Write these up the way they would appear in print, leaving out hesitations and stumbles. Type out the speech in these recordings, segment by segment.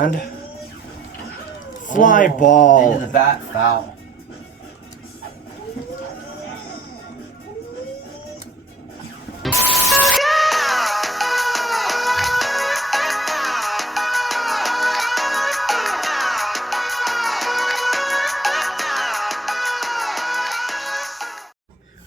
And fly ball. Into the bat, foul.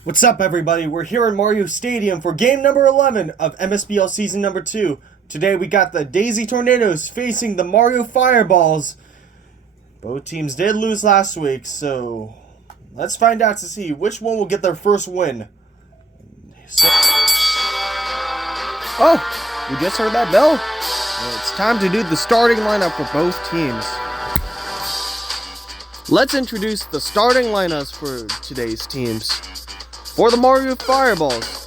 What's up, everybody? We're here in Mario Stadium for game number 11 of MSBL season number 2. Today we got the Daisy Tornadoes facing the Mario Fireballs. Both teams did lose last week, so let's find out to see which one will get their first win. Oh, we just heard that bell. Well, it's time to do the starting lineup for both teams. Let's introduce the starting lineups for today's teams. For the Mario Fireballs,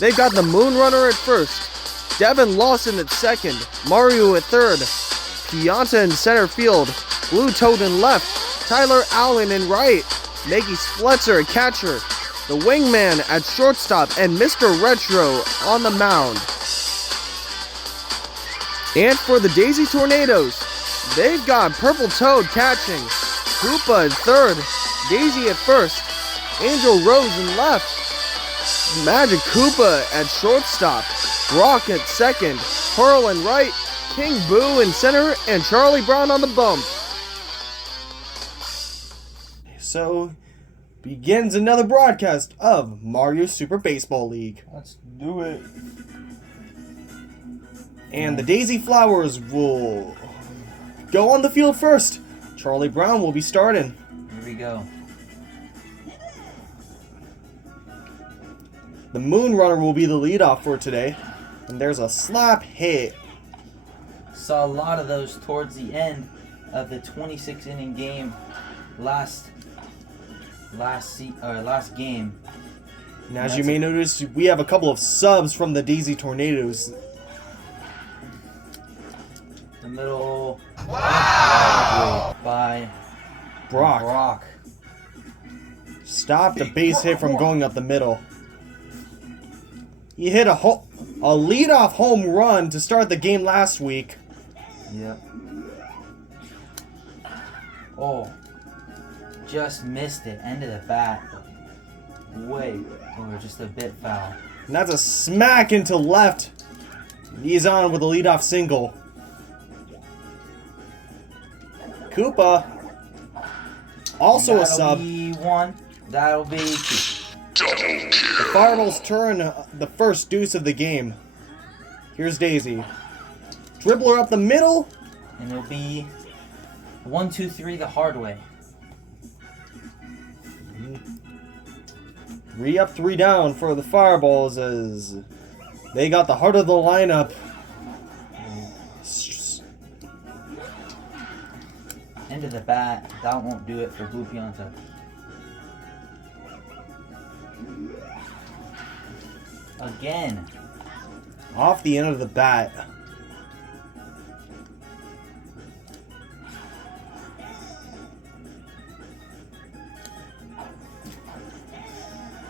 they've got the Moonrunner at first, Devin Lawson at second, Mario at third, Pianta in center field, Blue Toad in left, Tyler Allen in right, Maggie Spletzer at catcher, the Wingman at shortstop, and Mr. Retro on the mound. And for the Daisy Tornadoes, they've got Purple Toad catching, Koopa at third, Daisy at first, Angel Rose in left, Magic Koopa at shortstop, Brock at second, Pearl in right, King Boo in center, and Charlie Brown on the bump. So, begins another broadcast of Mario Super Baseball League. Let's do it. And the Daisy Flowers will go on the field first. Charlie Brown will be starting. Here we go. The Moonrunner will be the leadoff for today. And there's a slap hit. Saw a lot of those towards the end of the 26 inning game last game. And as you may notice, we have a couple of subs from the Daisy Tornadoes. The middle. Wow! By Brock. Stopped a base hit from going up the middle. He hit a leadoff home run to start the game last week. Yep. Oh. Just missed it. End of the bat. Just a bit foul. And that's a smack into left. He's on with a leadoff single. Koopa. Also a sub. That'll be one. That'll be two. The Fireballs turn the first deuce of the game. Here's Daisy. Dribbler up the middle. And it'll be 1, 2, 3 the hard way. 3 up, 3 down for the Fireballs as they got the heart of the lineup. End of the bat. That won't do it for Blue Pianta. Again. Off the end of the bat.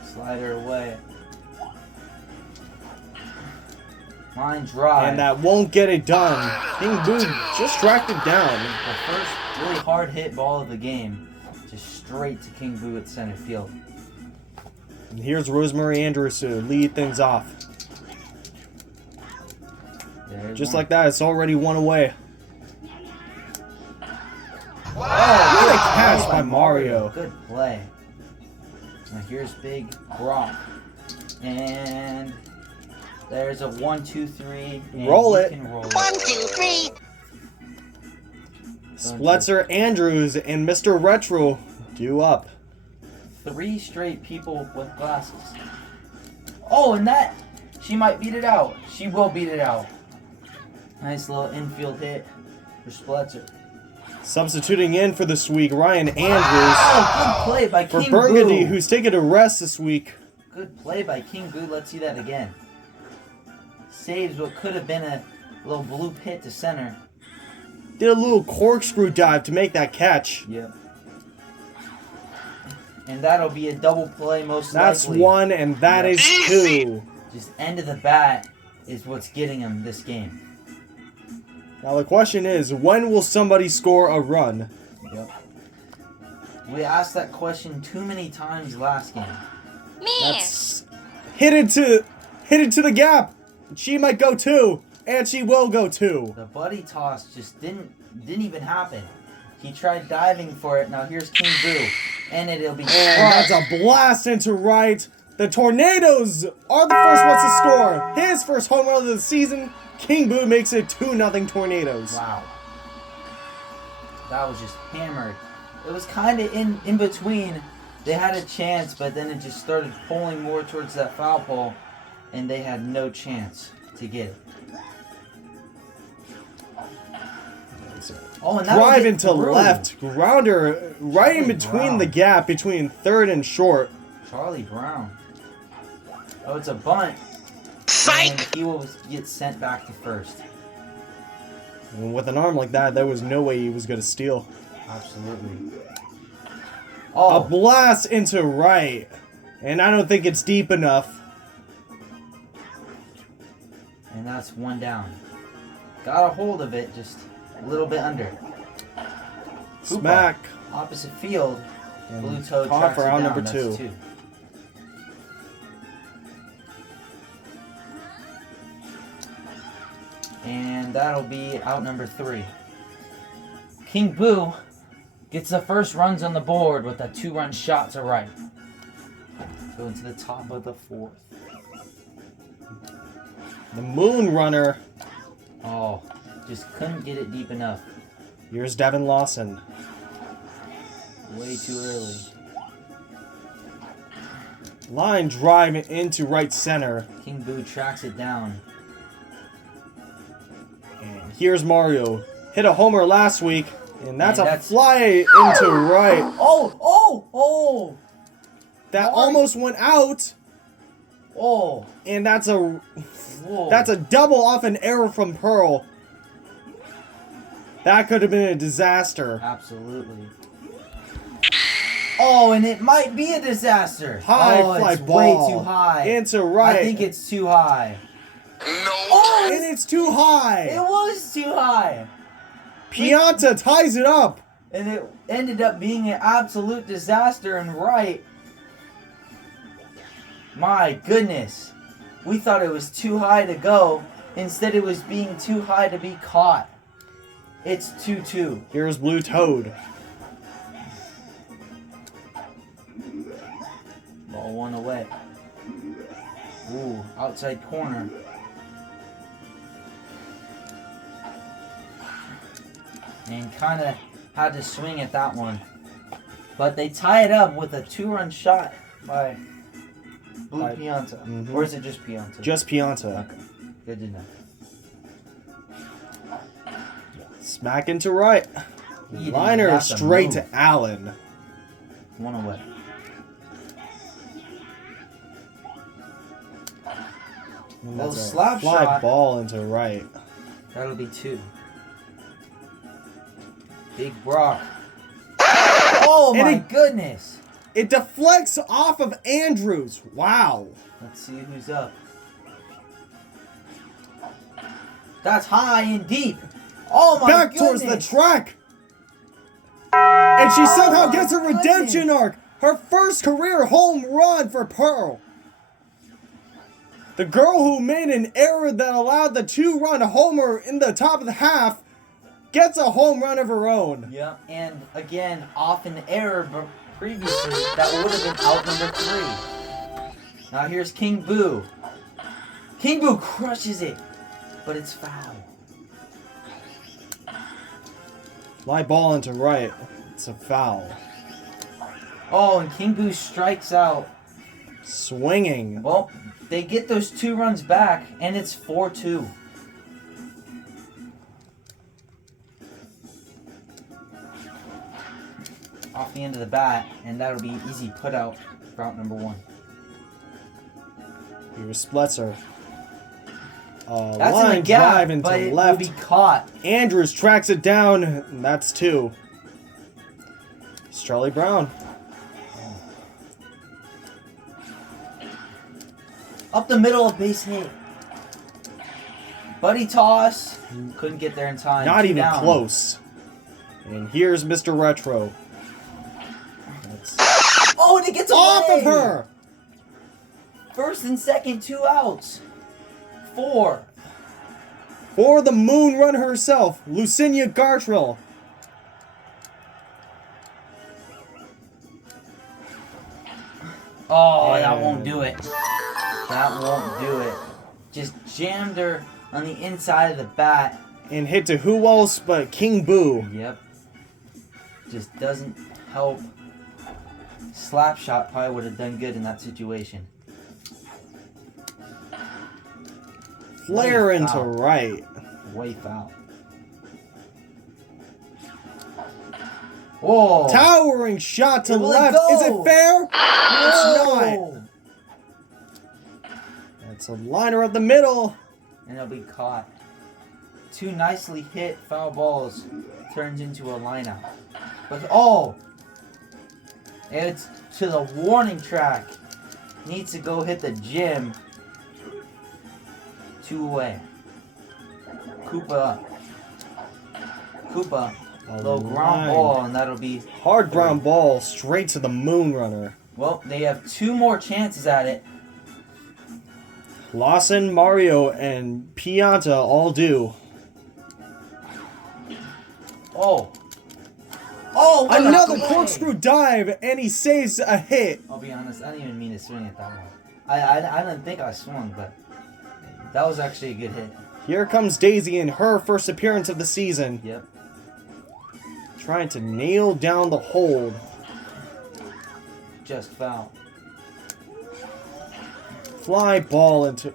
Slider away. Line drive. And that won't get it done. King Boo just tracked it down. The first really hard hit ball of the game. Just straight to King Boo at center field. And here's Rosemary Andrews to lead things off. Just like that, it's already 1 away. Oh, what a catch by Mario. Good play. Now here's Big Brock. And there's a 1, 2, 3. Roll it. 1, 2, 3. Spletzer Andrews and Mr. Retro due up. 3 straight people with glasses. Oh, and that, she might beat it out. She will beat it out. Nice little infield hit for Spletzer. Substituting in for this week, Ryan Andrews. Oh, good play by King for Burgundy, Boo. who's taking a rest this week. Good play by King Boo. Let's see that again. Saves what could have been a little bloop hit to center. Did a little corkscrew dive to make that catch. Yep. And that'll be a double play most That's likely. 1, and that is 2. Just end of the bat is what's getting him this game. Now the question is, when will somebody score a run? Yep. We asked that question too many times last game. That's hit it to the gap. She might go 2, and she will go 2. The buddy toss just didn't even happen. He tried diving for it. Now here's King Boo, and it'll be. And that's a blast into right. The Tornadoes are the first ones to score. His first home run of the season. King Boo makes it 2-0 Tornadoes. Wow. That was just hammered. It was kind of in between. They had a chance, but then it just started pulling more towards that foul pole, and they had no chance to get it. Oh, and that Drive into left. Grounder right in between Brown. the gap between third and short. Charlie Brown. Oh, it's a bunt. Psych! And he will get sent back to first. And with an arm like that, there was no way he was going to steal. Absolutely. A Oh, blast into right. And I don't think it's deep enough. and that's one down. Got a hold of it, just a little bit under. Smack. Opposite field. And Blue Toad caught tracks for it out down. number That's 2. 2. And that'll be out number 3. King Boo gets the first runs on the board with a 2-run shot to right. Going to the top of the 4th. The Moon Runner. Oh, just couldn't get it deep enough. Here's Devin Lawson. Way too early. Line drive into right center. King Boo tracks it down. And here's Mario. Hit a homer last week. And that's And a that's- fly into right. Oh! That Mario. almost went out. Oh! And that's a Whoa. double off an error from Pearl. That could have been a disaster. Absolutely. Oh, and it might be a disaster. High oh, fly it's ball. way too high. Into right. I think it's too high. No. Oh, And it's too high. it was too high. Pianta ties it up. And it ended up being an absolute disaster and right. My goodness. We thought it was too high to go. Instead, it was being too high to be caught. It's 2-2. Here's Blue Toad. Ball one away. Ooh, outside corner. And kind of had to swing at that one. But they tie it up with a 2-run shot by Blue Pianta. Mhm. Or is it just Pianta? Just Pianta. Okay. Good to know. Smack into right. He didn't Liner have to straight move. to Allen. One away. And Little that's a slap fly shot. ball into right. That'll be 2. Big Brock. Oh And my it- goodness! It deflects off of Andrews. Wow. Let's see who's up. That's high and deep. Oh my Back goodness! towards the track. And she somehow my gets a redemption goodness. arc. Her first career home run for Pearl. The girl who made an error that allowed the 2-run homer in the top of the half gets a home run of her own. Yep, and again, off an error but previously, that would have been out number 3. Now here's King Boo. King Boo crushes it, but it's foul. Fly ball into right. It's a foul. Oh, and King Boo strikes out. Swinging. Well, they get those 2 runs back, and it's 4-2. Off the end of the bat, and that'll be easy put out for out number 1. Here's Spletzer. That's in Line the gap, drive into but it left. will be caught. Andrews tracks it down, and that's 2. It's Charlie Brown. Up the middle of base hit. Buddy toss. Couldn't get there in time. Not Two even down. close. And here's Mr. Retro. Oh, and it gets away. Off of her! First and second, 2 outs. 4. For the moon runner herself, Lucinia Gartrell. Oh, that won't do it. That won't do it. Just jammed her on the inside of the bat. And hit to who else but King Boo. Yep. Just doesn't help. Slap shot probably would have done good in that situation. Flare Way into foul. right. Way foul. Whoa. Towering shot to Will it left. go? Is it fair? It's not. Whoa. That's a liner up the middle. And it'll be caught. 2 nicely hit foul balls turns into a lineout. But it's to the warning track. Needs to go hit the gym. 2 away. Koopa up. Koopa. Low ground ball, and that'll be Hard ground ball straight to the moon runner. Well, they have 2 more chances at it. Lawson, Mario, and Pianta all do. Oh, what a Another play. corkscrew dive, and he saves a hit. I'll be honest, I didn't even mean to swing at that one. I didn't think I swung, but that was actually a good hit. Here comes Daisy in her first appearance of the season. Yep. Trying to nail down the hold. Just foul. Fly ball into...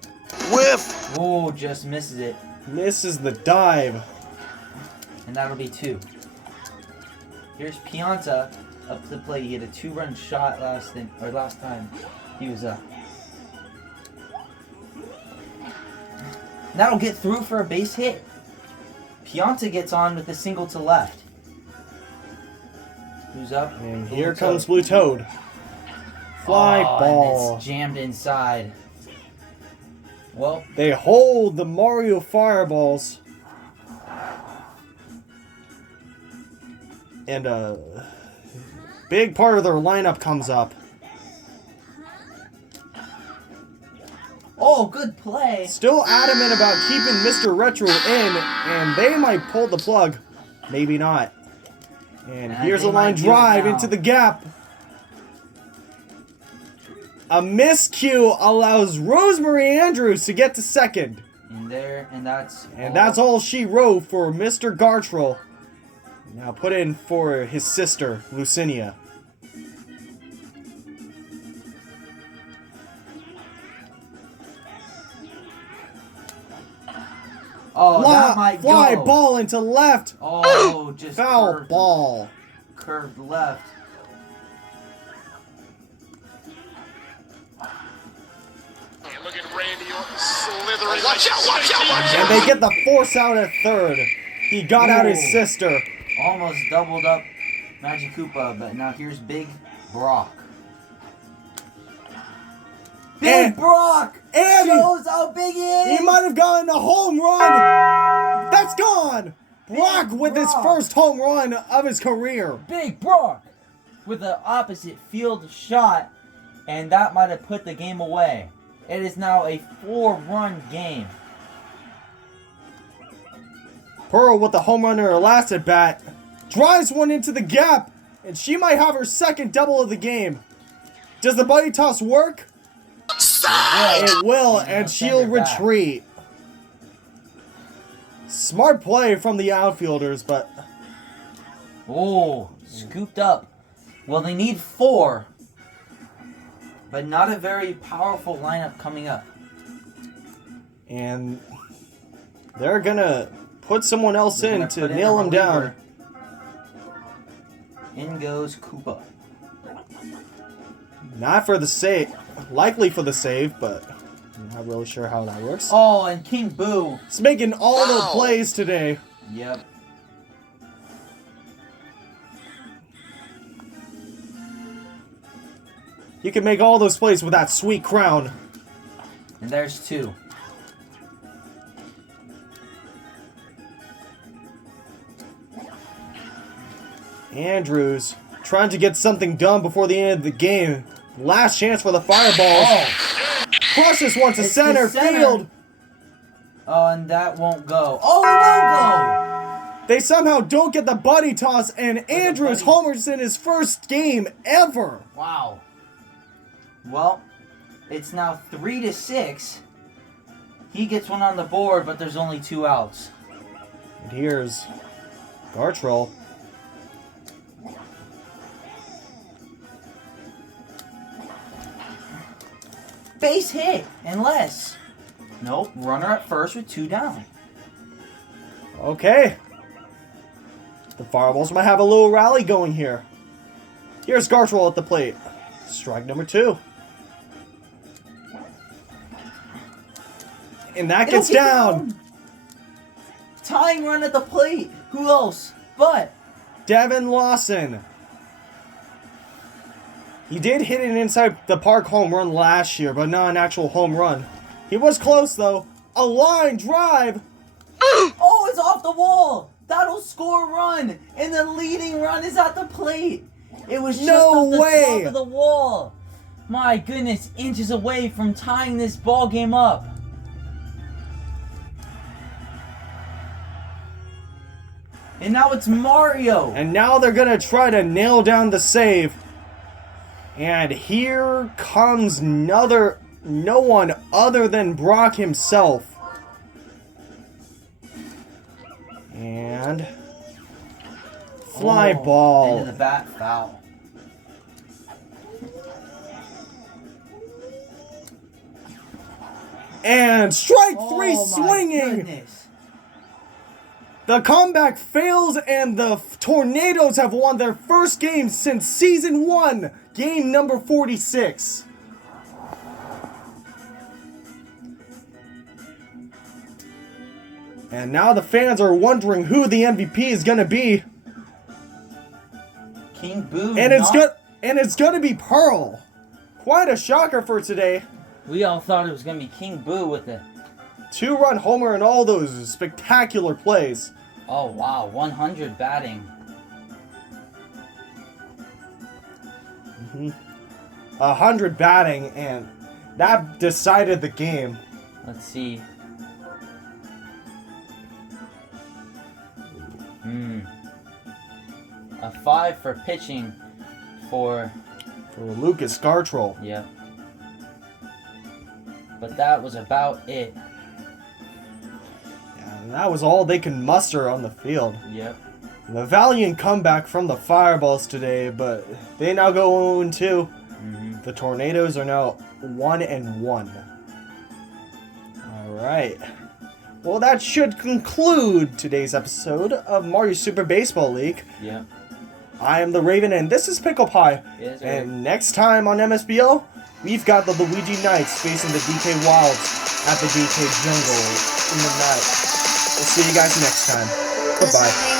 Whiff! Oh, just misses it. Misses the dive. And that'll be 2. Here's Pianta up to the plate. He had a 2-run shot last time he was up. That'll get through for a base hit. Pianta gets on with a single to left. Who's up? And here comes Blue Toad. Fly And ball. it's jammed inside. Well, They hold the Mario Fireballs. And a big part of their lineup comes up. good play. Still adamant about keeping Mr. Retro in, and they might pull the plug. Maybe not. And here's a they line might do it drive now. into the gap. A miscue allows Rosemary Andrews to get to second. And that's all she wrote for Mr. Gartrell. Now put in for his sister, Lucinia. Oh, that might fly go. ball into left. Oh, just Foul ball. Curved left. Look at Randy Orton slithering. Watch out, watch out, watch And out! they get the force out at third. He got out his sister. Almost doubled up Magic Koopa, but now here's Big Brock. Big Brock and shows how big he is. He might have gotten a home run. That's gone. Brock with his first home run of his career. Big Brock with the opposite field shot, and that might have put the game away. It is now a 4-run game. Pearl with the home run in her last at bat. Drives one into the gap, and she might have her second double of the game. Does the buddy toss work? It will, and she'll retreat. Smart play from the outfielders, but... Oh, scooped up. Well, they need 4, but not a very powerful lineup coming up. And they're gonna put someone else They're in gonna to put in nail a him down. reliever. In goes Koopa. Not for the save. Likely for the save, but I'm not really sure how that works. Oh, and King Boo. He's making all the plays today. Yep. You can make all those plays with that sweet crown. And there's 2. Andrews trying to get something done before the end of the game. Last chance for the Fireballs. Oh, Crushes one to It's center to center. field. oh, and that won't go. Oh, it will go. They somehow don't get the buddy toss, and Andrews buddy. homers in his first game ever. Wow. Well, it's now 3-6. He gets one on the board, but there's only 2 outs. And here's Gartrell. Base hit, unless. Nope, runner at first with 2 down. Okay. The Fireballs might have a little rally going here. Here's Gartrell at the plate. Strike number 2. And that It'll gets get down. Tying run at the plate. Who else but Devin Lawson. He did hit an inside the park home run last year, but not an actual home run. He was close though. A line drive. Oh, it's off the wall. That'll score a run, and the leading run is at the plate. It was just No off the way. top of the wall. My goodness, inches away from tying this ball game up. And now it's Mario. And now they're gonna try to nail down the save. And here comes no one other than Brock himself. And fly ball. Into the bat, foul. And strike 3 Oh, my swinging. goodness. The comeback fails, and the Tornadoes have won their first game since Season 1, game number 46. And now the fans are wondering who the MVP is going to be. King Boo. And it's gonna be Pearl. Quite a shocker for today. We all thought it was going to be King Boo with the... 2-run homer and all those spectacular plays. Oh, wow. 100 batting. 100 batting, and that decided the game. Let's see. A 5 for pitching for... For Lucas Gartrell. Yep. But that was about it. And that was all they could muster on the field. Yep. The valiant comeback from the Fireballs today, but they now go 0-2. The Tornadoes are now 1-1. Alright. Well, that should conclude today's episode of Mario Super Baseball League. Yep. I am the Raven, and this is Pickle Pie. Yes, sir. And next time on MSBO, we've got the Luigi Knights facing the DK Wilds at the DK Jungle in the night. We'll see you guys next time. Goodbye.